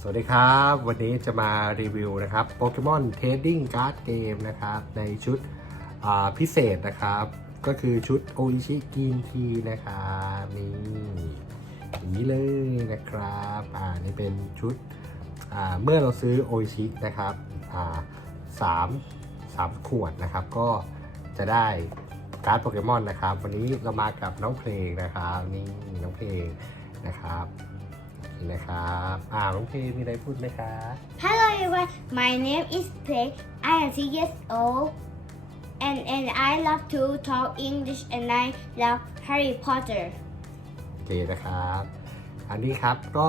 สวัสดีครับ วันนี้จะมารีวิวนะครับโปเกมอนเทดดิ้งการ์ดเกมนะครับในชุดพิเศษนะครับ ก็คือชุดโออิชิกินทีนะครับนี่อย่างนี้เลยนะครับอ่านี่เป็นชุดอ่าเมื่อเราซื้อโออิชินะครับอ่าสามสามขวดนะครับ ก็จะได้การ์ดโปเกมอนนะครับ วันนี้เรามากับน้องเพลงนะครับนี่น้องเพลงนะครับ นี่นะครับอ่าน้องเพลงมีอะไรพูดไหมคะ Hello everyone, my name is Play. I am six years old and, and I love to talk English and I love Harry Potter. โอเคนะครับ อันนี้ครับก็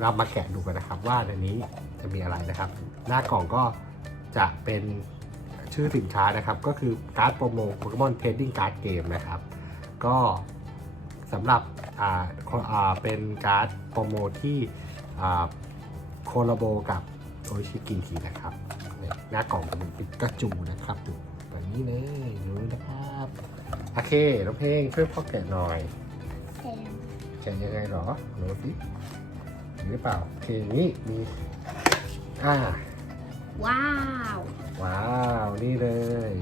เรามาแกะดูกันนะครับว่าในนี้จะมีอะไรนะครับ หน้ากล่องก็จะเป็นชื่อสินค้านะครับ ก็คือการ์ดโปรโมโปเกมอนเทดดิ้งการ์ดเกมนะครับ ก็ สำหรับอ่าอ่าเป็นการ์ดโปรโมที่อ่าโคลาโบกับโอชิกินทีนะครับเนี่ยหน้ากล่องเป็นปิกาจูนะครับดูแบบนี้เลยดูนะครับ โอเคน้องเพลงช่วยพ่อแกะหน่อยแกะยังไงหรอดูสิมีหรือเปล่าโอเคนี่มีอ่า Wow! ว้าว นี่เลย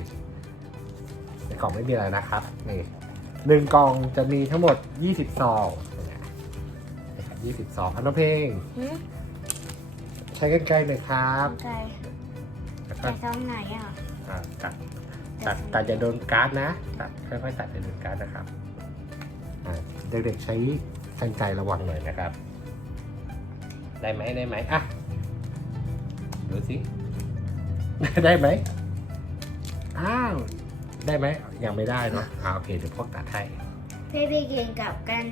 ในกล่องไม่มีอะไรนะครับ นี่ หนึ่งกล่องจะมีทั้งหมด20ซองยี่สิบซองอันน้องเพลง Hmm? ใช้กันไกลหน่อยครับ Okay. แล้วก็แต่ตรงไหนอะอ่าตัดตัดตัดจะโดนการ์ดนะตัดค่อยๆตัดจะโดนการ์ดนะครับอ่าเด็กๆใช้กันไกลระวังหน่อยนะครับ ได้ไหมได้ไหมอะดูสิ ได้ไหมอ้าว ได้ไหมยังไม่ได้เนาะอ่าโอเคเดี๋ยวพวกตัดให้เพ่ไปเก่งกับกัน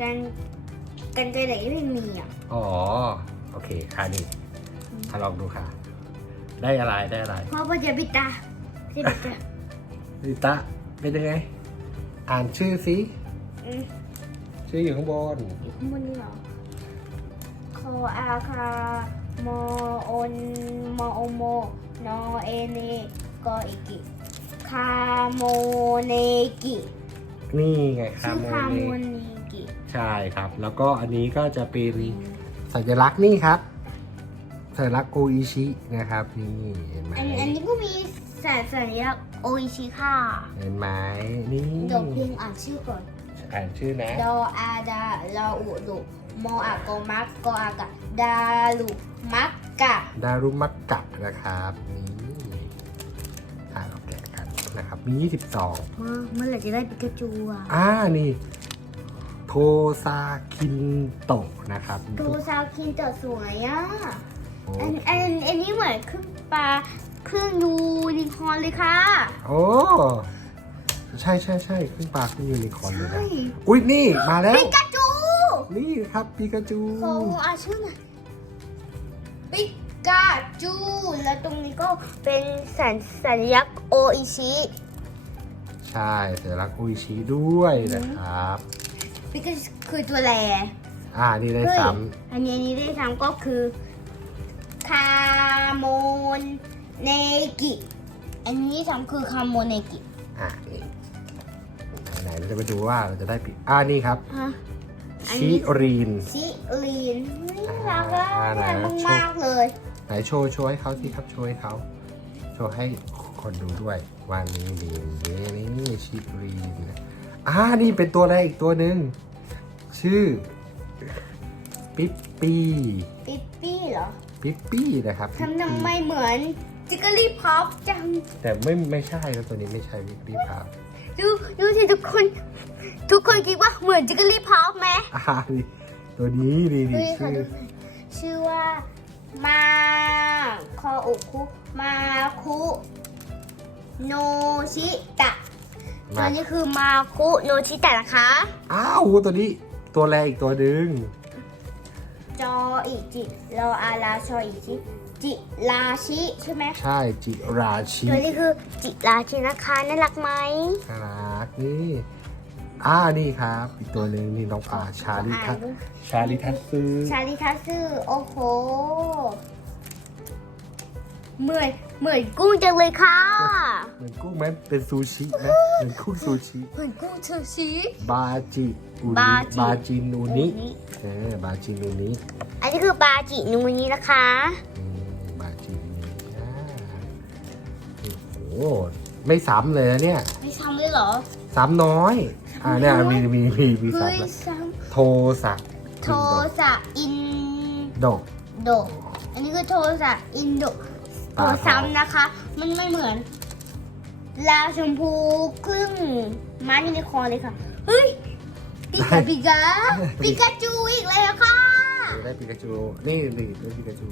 กันกันไกลไหนที่ไม่มีอะอ๋อโอเคค่ะนี่อะลองดูค่ะ ได้อะไรได้อะไรเพราะว่าจะปิดตาจะปิดตาลิตะเป็นยังไง อ่านชื่อสิอืมชื่ออยู่ข้างบนอยู่ข้างบนนี่เหรอคออาคาโมโอนโมโอโมโนเอเนโกอิกิ คาโมเนกินี่ไงคาชื่อโมคาโมเนเนกิใช่ครับ แล้วก็อันนี้ก็จะเป็นสัญลักษณ์นี่ครับ สัญลักษณ์โออิชินะครับนี่เห็นไหมอันอันนี้ก็มีสัญสัญลักษณ์โออิชิค่ะเห็นไหมนี่เดี๋ยวเพียงอ่านชื่อก่อนอ่านชื่อนะ ดออาดาลาอุดุโมอะโกมักโกอากะดาลุมักกะ ดารุมักกะนะครับนี่อ่านเราแกะกั นนะครับมี 22เมื่อไหร่จะได้ปิกาจูอะอ่านี่โทซาคินโตะนะครับดูซาวคินเตอร์สวยอะโออันเคอันอันนี้เหมือนครึ่งปลาครึ่งยูนิคอร์นเลยค่ะโอ้ใช่ใช่ใช่ขึ้นปลาขึ้นยูนิคอร์นเลยนะใช่อุ้ยนี่มาแล้ว ปิกาจูนี่ครับปิกาจู ขออ่านชื่อหน่อยปิ กาจูแล้วตรงนี้ก็เป็นสัญสัญลักษณ์โออิชิใช่สัญลักษณ์อุยชิด้วยนะครับปิกาจูคือตัวแรอ่านี่ได้เฮ้ยซ้อันนี้อันนี้ได้ซ้ำก็คือคาโมนเนกิ อันนี้ซ้ำคือคาโมเนกิำอ่านี่ไหนๆเราจะไปดูว่าเราจะได้ปิอ่านี่ครับฮะ อันชินี้ รีนชิลีนนี่รักอะอ่าไหนน่าโชว์มากๆเลย ไหนโชว์โชว์ให้เขาสิครับโชว์ให้เขาโชว์ให้คนดูด้วยว่านี่ดีนี่นี่ชิรีนอ่านี่เป็นตัวอะไรอีกตัวหนึ่งชื่อปิ๊ปปี้ปิ๊ปปี้เหรอปิ๊ปปี้นะครับทำทำไมเหมือนจิกเกอรี่พับจังแต่ไม่ไม่ใช่นะตัวนี้ไม่ใช่ปิ๊ปปี้ครับดูดูสิทุกคน ทุกคนคิดว่าเหมือนจิกเกอรี่พับไหมอ่านี่ตัวนี้ดีดีดูค่ะชื่อดูชื่อว่า มาคออุคุมาคุโนชิตะตัมาวนี้คือมาคุโนชิตะนะคะอ้าวตัวนี้ตัวแรอีกตัวหนึ่งจออิจิรออาราชออิจิจิราชิใช่ไหมใช่จิราชิตัวนี้คือจิราชินะคะน่ารักไหมน่ารักนี่ อ่านี่ครับ อีกตัวหนึ่งนี่น้องปลาชาลิอ่าทันสดูชาลิทัสซื้อชาลิทัสึโอ้โหเหมือนเหมือนกุ้งจังเลยค่ะเหมือนกุ้งไหมเป็นซูชิไหมเหมือนกุ้งซูชิ เหมือนกุ้งซูชิ บาจิอูบานิจิ บาจินูนิเออบาจินูนิอันนี้คือบาจินูนี้นะคะ อืมบาจินูนิอ่าโอ้โหไม่ซ้ำเลยนะเนี่ย ไม่ซ้ำเลยเหรอ ซ้ำน้อย อ่าเนี่ยมีมีมีมีเฮ้ยซ้ำแล้วซ้โทสะำโทสะอินโดกโด อันนี้คือโทสะอินโดตาตัวขาวซ้ำนะคะ มันไม่เหมือน ลาชมพูครึ่งม้ายูนิคอร์นเลยค่ะ เฮ้ยปิกาปิกาปิกาจูอีกแล้วค่ะ ได้ปิกาจู นี่นี่ได้ปิกาจู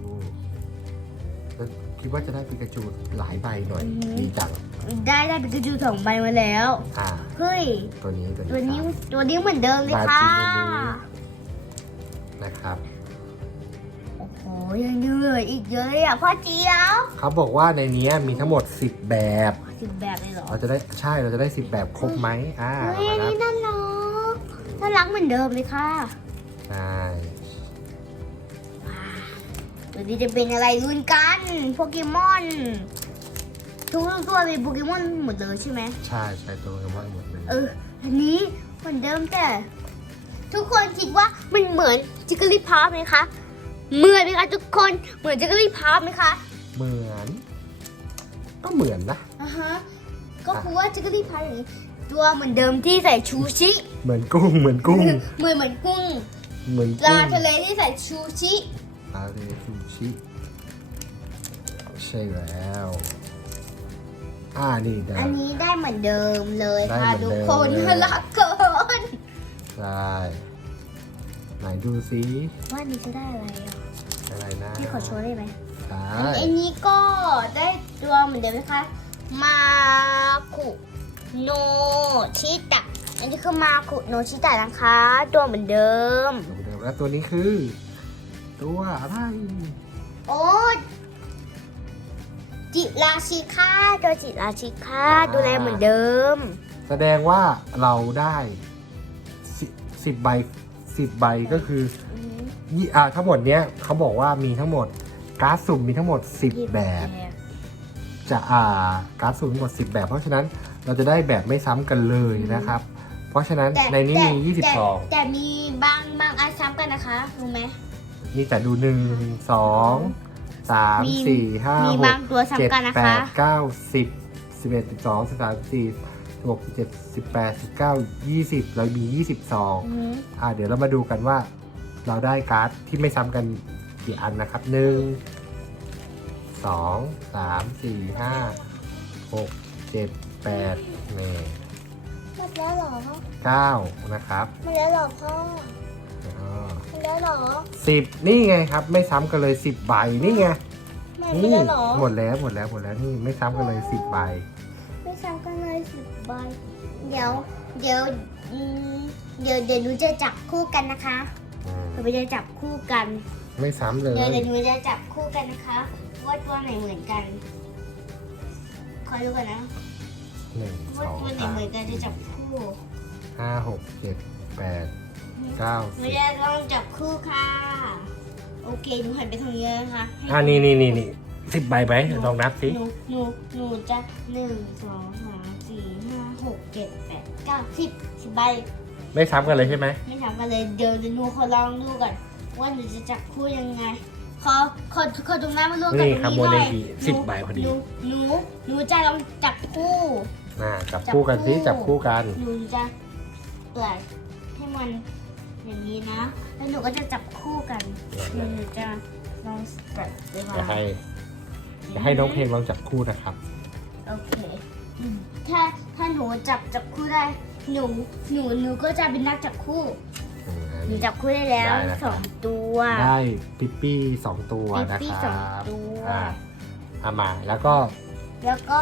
แล้วคิดว่าจะได้ปิกาจูหลายใบหน่อยอือหือดีจังได้ได้ปิกาจูสองใบมาแล้ว อ่า เฮ้ย ตัวนี้ตัวตัวนี้นี้ตัวนี้เหมือนเดิมเลยบาค่ะจินูนินะครับ โอ้โหยังเหลืออีกเยอะเลยอะพ่อเจียวเขาบอกว่าในนี้มีทั้งหมด 10 แบบ สิบแบบเลยเหรอเราจะได้ใช่เราจะได้ 10 แบบครบไหมอ่าเฮ้ยเราอันมานันี้บน่ารักน่ารักเหมือนเดิมเลยค่ะ ใช่ ตัวนี้จะเป็นอะไรรุ่นกันโปเกมอนทุกตัวเป็นโปเกมอนหมดเลยใช่ไหมใช่ใช่ตัวกันว่าหมดเลยเอออันนี้เหมือนเดิมแต่ ทุกคนคิดว่ามันเหมือนจิก g ลี่พาร์ไหมคะเหมือนไหมคะทุกคนเหมือนจิก g ลี่พาร์ไหมคะเหมือน ก็เหมือนนะอ่าฮะก็คือว่าจิก g ลี่พาร์อย่างนี้ตัวเหมือนเดิมที่ใส่ชูชิเหมือนกุ้งเหมือนกุ้งเหมือนเหมือนกุ้งเหมือนปกุ้ลางทะเลที่ใส่ชูชิ ปลาเรซูชิใช่แล้ว อ่านี่ได้ อันนี้ได้เหมือนเดิมเลยค่ะได้เหมืทุอนกเดิมคนเลยน่ารักเกินใช่ไหนดูซิว่านี้จะได้อะไรอะอะไรนะพี่ขอโชว์ได้ไหมใช่อันนี้ก็ได้ตัวเหมือนเดิมนะคะมาคุโนชิตะอันนี้คือมาคุโนชิตะนะคะ ตัวเหมือนเดิมเหมือนเดิมแล้วตัวนี้คือ ตัวอะไรโอ้จิราชิค่าตัวจิราชิค่าดูแลเหมือนเดิม แสดงว่าเราได้สิสิบใบสิบใบก็คือยี่อ่าทั้งหมดเนี้ยเขาบอกว่ามีทั้งหมดการ์ดสุ่มมีทั้งหมด10แบบ จะอ่าการ์ดสุ่มทั้งหมด10แบบ เพราะฉะนั้นเราจะได้แบบไม่ซ้ำกันเลยนะครับ เพราะฉะนั้นแต่ในนี้มีแต่แต่22แต่มีบางบางอันซ้ำกันนะคะ รู้ไหม มีแต่ดูหนึ่งสองสามมีสี่ห้ามีหบากงตัวเจ็ดซ้ำกันนะแปคะ ดเก้าสิบสิบเอ็ดสิบสองสิบสามสิบสี่สิบหกสิบเจ็ดสิบแปดสิบเก้ายี่สิบเรามียี่สิบสอง อือหืออ่าเดี๋ยวเรามาดูกันว่าเราได้การ์ดที่ไม่ซ้ำกันกี่อันนะครับหนึ่งสองสามสี่ห้าหกเจ็ดแปดนี่หมดแล้วเหรอเก้านะครับ หมดแล้วเหรอพ่อ อ๋อหมดแล้วเหรอสิบนี่ไงครับ ไม่ซ้ำกันเลยสิบใบนี่ไงแม่หมดนี่แล้วเหรอหมดแล้วหมดแล้วหมดแล้วนี่ไม่ซ้ำกันเลยสิบใบไม่ซ้ำกันเลยสิบใบเดี๋ยว เดี๋ยวอืมเดี๋ยวเดี๋ยวหนูจะจับคู่กันนะคะอืมหนูจะจับคู่กัน ไม่ซ้ำเลย เดี๋ยวเดี๋ยวหนูจะจับคู่กันนะคะว่าตัวไหนเหมือนกันคอยดูกันนะหนึ่งสว่าองตัวไหนสามเหมือนกันจะจับคู่ห้าหกเจ็ดแปด เก้าหนูสิบจะต้องจับคู่ค่ะ โอเคหนูหันไปทางนี้นะคะให้อ่านี่นี่นี่นี่สิบใบไหมลองนับสิหนูหนูหนูจะหนึ่งสองสามสี่ห้าหกเจ็ดแปดเก้าสิบสิบใบ ไม่ซ้ำกันเลยใช่ไหมไม่ทำกันเลยเดี๋ยวหนูขอลองดูก่อนว่าหนูจะจับคู่ยังไง ขอขอขอตรงหน้ามาลงกับนี่ตรงครับนี้โมหเดน่ลอยดีสิบใบพอดีหนูหนูหนูจะลองจับคู่ อ่าจับคู่กันสิจัจับบคู่คู่กัน หนูจะเปิดให้มัน อย่างนี้นะ แล้วหนูก็จะจับคู่กันหนูจะลองเปิดเลยจะว่าให้จะให้น้องเพลงลองจับคู่นะครับ โอเคอืมถ้าถ้าหนูจับจับคู่ได้ หนูหนูหนูก็จะเป็นนักจับคู่อืมอันหนูนี้จับคู่ได้แล้วได้แล้วครับ สองตัว ได้ปิปปี้สองตัวปิ๊ปนะปี้คสรัองบตัว อ่าเอามาแล้วก็แล้วก็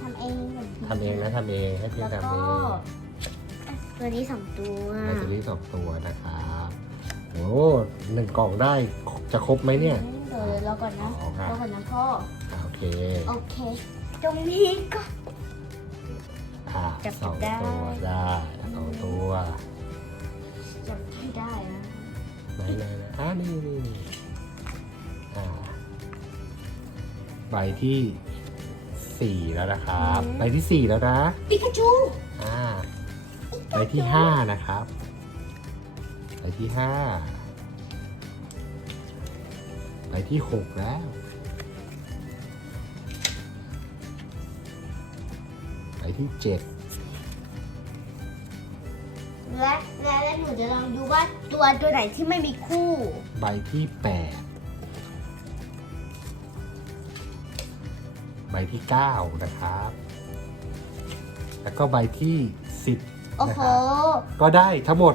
ทำเองหนึ่งทำเองนะทำเองให้เพียงแล้วทำก็เอง ตัวนี้สองตัวแบตเตอรี่สองตัวนะครับโอ้หนึ่งกล่องได้จะครบไหมเนี่ย เดี๋ยวรอก่อนนะอ๋อครับ รอก่อนนะพ่อ อ่าโอเคโอเค ตรงนี้ก็ อ่าจับสองได้ ตัวได้สองตัวจับให้ได้นะไหนไหนไหนอ่านี่นี่นี่อ่าใบที่สี่แล้วนะครับอืมใบที่สี่แล้วนะ ปิกาจู อ่า ใบที่ห้านะครับใบที่ห้าใบที่หกแล้วใบที่เจ็ดและและและหนูจะลองดูว่าตัวตัวไหนที่ไม่มีคู่ ใบที่แปดใบที่เก้านะครับ แล้วก็ใบที่สิบ โอ้นะโห ครับก็ได้ทั้งหมด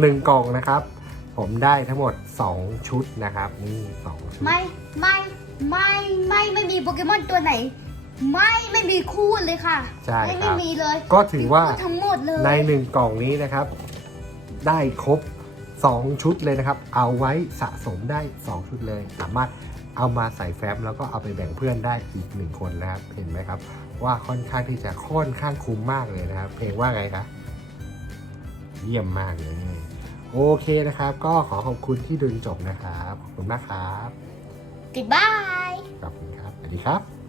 หนึ่งกล่องนะครับ ผมได้ทั้งหมดสองชุดนะครับนี่สองชุด ไม่ไม่ไม่ไม่ไม่มีโปเกมอนตัวไหน ไม่ไม่มีคู่เลยค่ะใช่ไม่คไม่รับ มีเลยก็ถือว่า มีคู่ทั้งหมดเลยในหนึ่งกล่องนี้นะครับ ได้ครบ 2 ชุดเลยนะครับ เอาไว้สะสมได้ 2 ชุดเลย สามารถ เอามาใส่แฟ้มแล้วก็เอาไปแบ่งเพื่อนได้อีกหนึ่งคนนะครับ เห็นไหมครับ ว่าค่อนข้างที่จะค่อนข้างคุ้มมากเลยนะครับ เพลงว่าไงคะเยี่ยมมากเลยโอเคนะครับ ก็ขอขอบคุณที่ดูจนจบนะครับ ขอบคุณมากครับ Goodbye ขอบคุณครับสวัสดีครับ